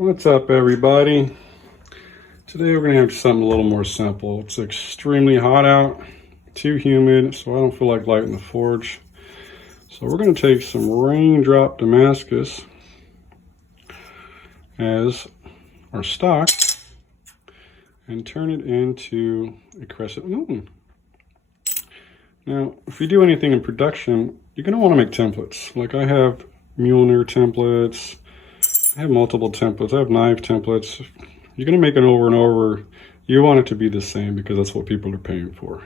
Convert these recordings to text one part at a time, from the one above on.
What's up, everybody? Today we're going to have something a little more simple. It's extremely hot out, too humid, so I don't feel like lighting the forge. So we're going to take some raindrop Damascus as our stock and turn it into a crescent moon. Now, if you do anything in production, you're going to want to make templates. Like I have Mueller templates, I have multiple templates, I have knife templates. You're going to make it over and over. You want it to be the same because that's what people are paying for.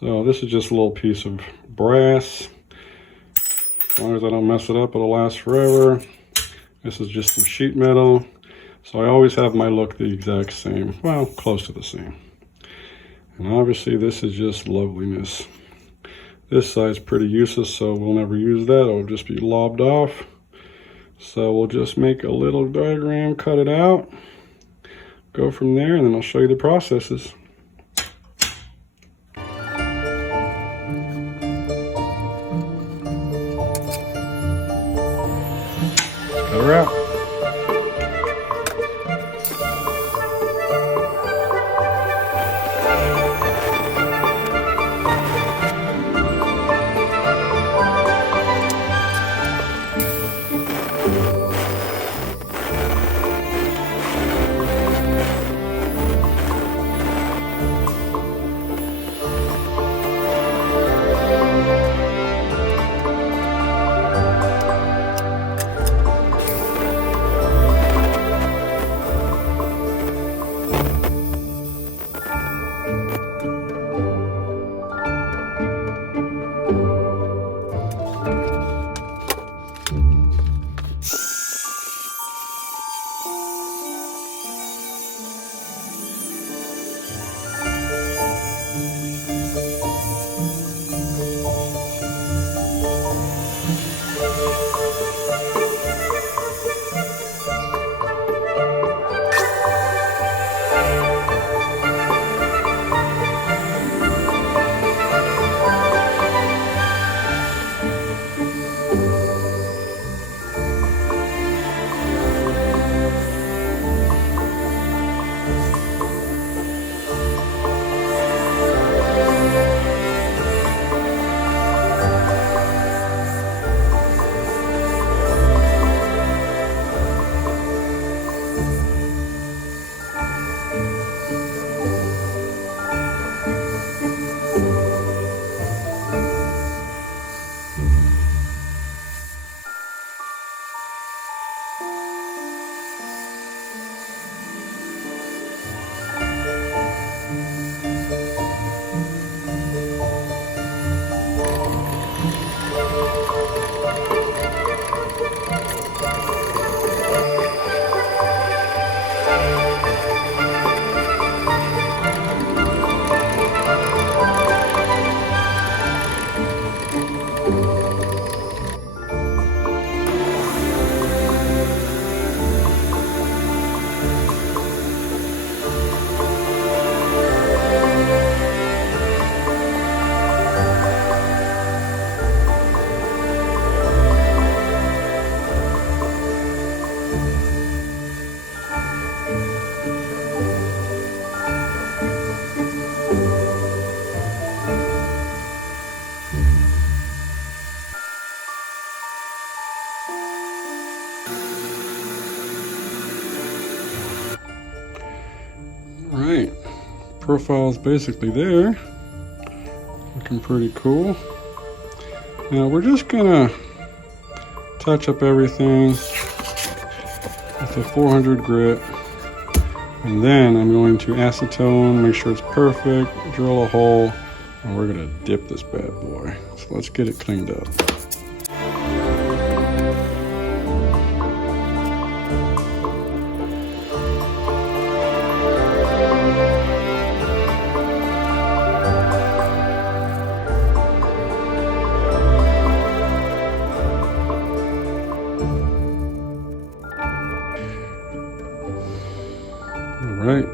So this is just a little piece of brass. As long as I don't mess it up, it'll last forever. This is just some sheet metal. So I always have my look the exact same. Well, close to the same. And obviously this is just loveliness. This side's pretty useless, so we'll never use that. It'll just be lobbed off. So we'll just make a little diagram, cut it out, go from there, and then I'll show you the processes. Cut her out. Alright, profile is basically there, looking pretty cool. Now we're just gonna touch up everything with a 400 grit, and then I'm going to acetone, make sure it's perfect, drill a hole, and we're gonna dip this bad boy. So let's get it cleaned up. Alright,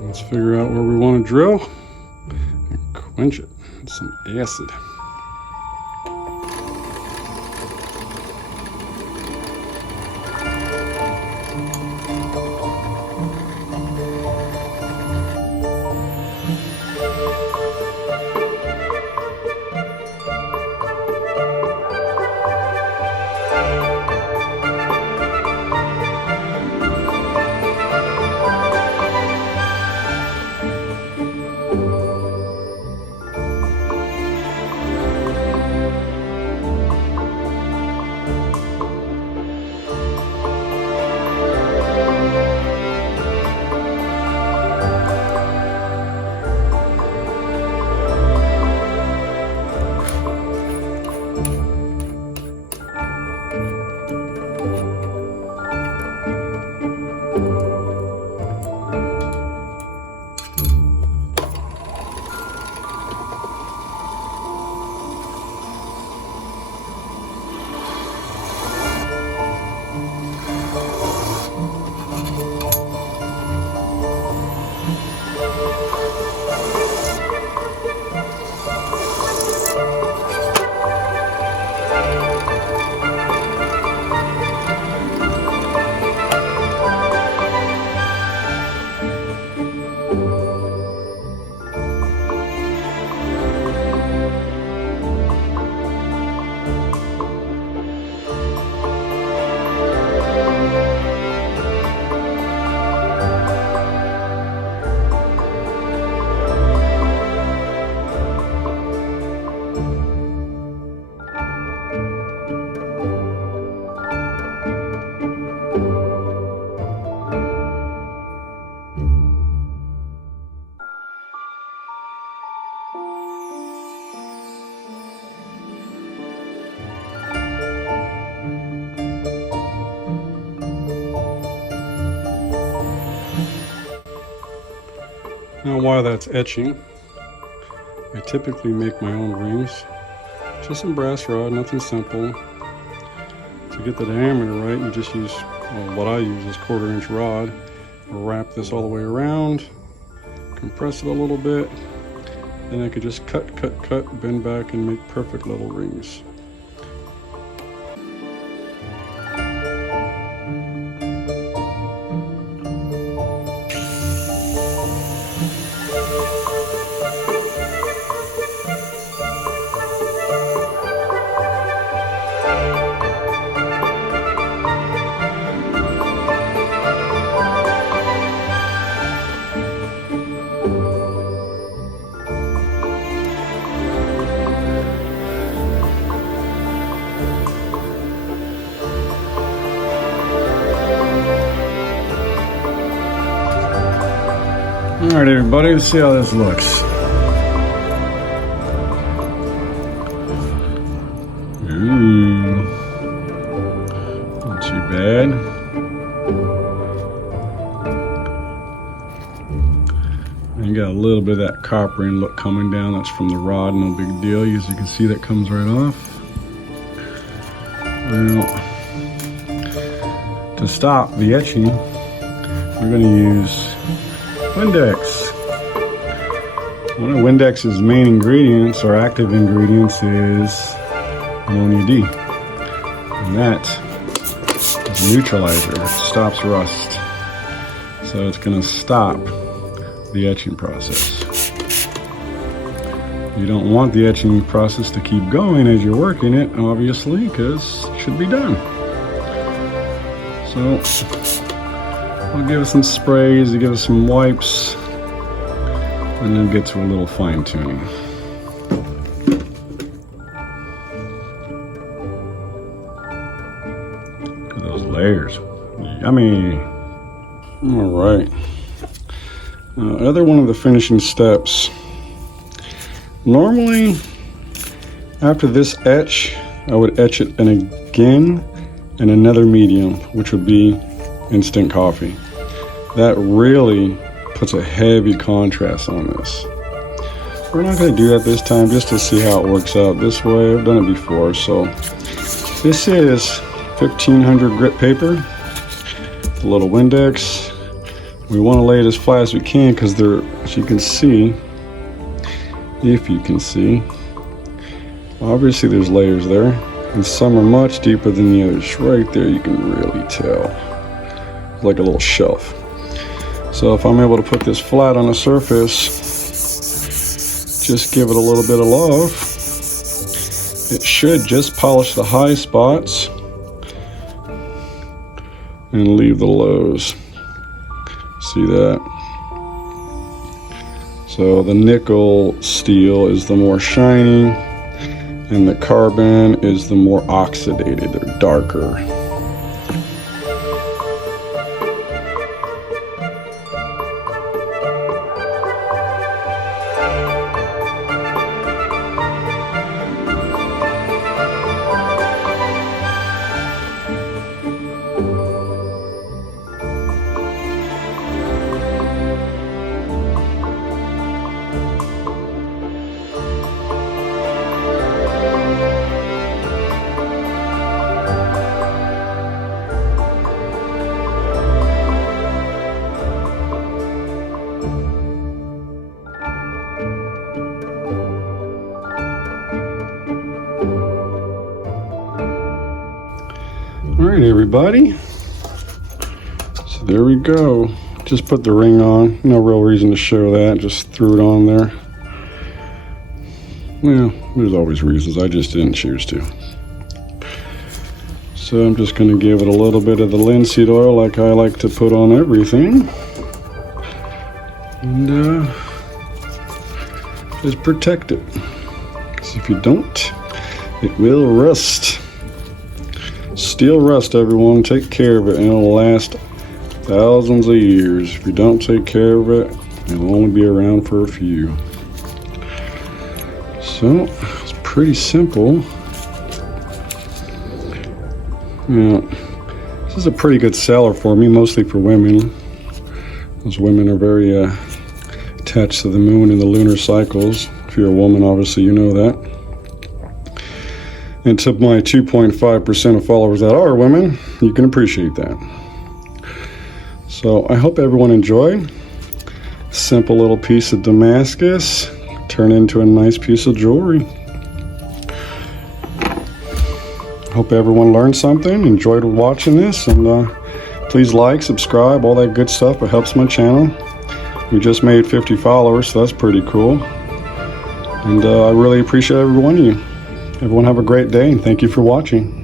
let's figure out where we want to drill and quench it with some acid. Now while that's etching, I typically make my own rings. Just some brass rod, nothing simple. To get the diameter right, you just use, well, what I use is 1/4-inch rod. Wrap this all the way around, compress it a little bit, then I could just cut, bend back and make perfect little rings. Alright everybody, let's see how this looks. Ooh, not too bad. And you got a little bit of that coppering look coming down. That's from the rod, no big deal. As you can see, that comes right off. Well, to stop the etching, we're going to use Windex. One of Windex's main ingredients, or active ingredients, is ammonia D. And that is a neutralizer. It stops rust. So it's going to stop the etching process. You don't want the etching process to keep going as you're working it, obviously, because it should be done. So I'll give it some sprays, to give it some wipes, and then get to a little fine tuning. Look at those layers. Yummy. All right. Another one of the finishing steps. Normally, after this etch, I would etch it again in another medium, which would be instant coffee. That really puts a heavy contrast on this. We're not going to do that this time, just to see how it works out this way. I've done it before. So this is 1500 grit paper, a little Windex. We want to lay it as flat as we can because there, as you can see, if you can see, obviously there's layers there, and some are much deeper than the others. Right there you can really tell. Like a little shelf. So if I'm able to put this flat on the surface, just give it a little bit of love. It should just polish the high spots and leave the lows. See that? So the nickel steel is the more shiny, and the carbon is the more oxidated. They're darker. All right, everybody. So there we go. Just put the ring on. No real reason to show that. Just threw it on there. Well, there's always reasons. I just didn't choose to. So I'm just going to give it a little bit of the linseed oil like I like to put on everything. And just protect it. Because if you don't, it will rust. Steel rust, everyone. Take care of it and it'll last thousands of years. If you don't take care of it, it'll only be around for a few. So, it's pretty simple. Yeah, this is a pretty good seller for me, mostly for women. Those women are very attached to the moon and the lunar cycles. If you're a woman, obviously you know that. And to my 2.5% of followers that are women, you can appreciate that. So I hope everyone enjoyed. Simple little piece of Damascus turned into a nice piece of jewelry. Hope everyone learned something, enjoyed watching this, and please like, subscribe, all that good stuff. It helps my channel. We just made 50 followers, so that's pretty cool. And I really appreciate every one of you. Everyone have a great day, and thank you for watching.